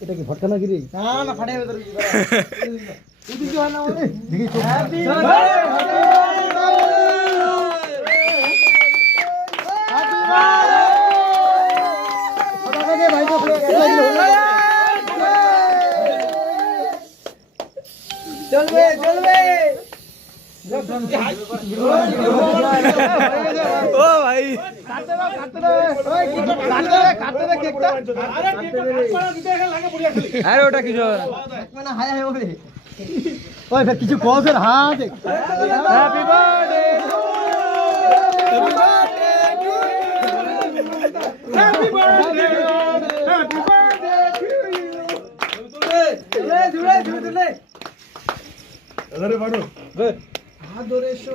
এটা কি ভটকা নাকি রে? না না ফাটে যাবে তোর কি হয় না বলে দেখি চোখ হ্যাপি বার্থডে ভাই তো চলবে চলবে ও ভাই কাটতে দে ওই কাটতে দে কেকটা আরে কেকটা কাটবা দিতে এখানে লাগে পড়িয়া খালি আরে ওটা কিছু মানে হায় হায় হবে ওই ভাই কিছু কও স্যার হ্যাঁ দেখ happy birthday happy birthday to happy birthday to you জুড়ে আরে বাড়ো হাত ধরে এসো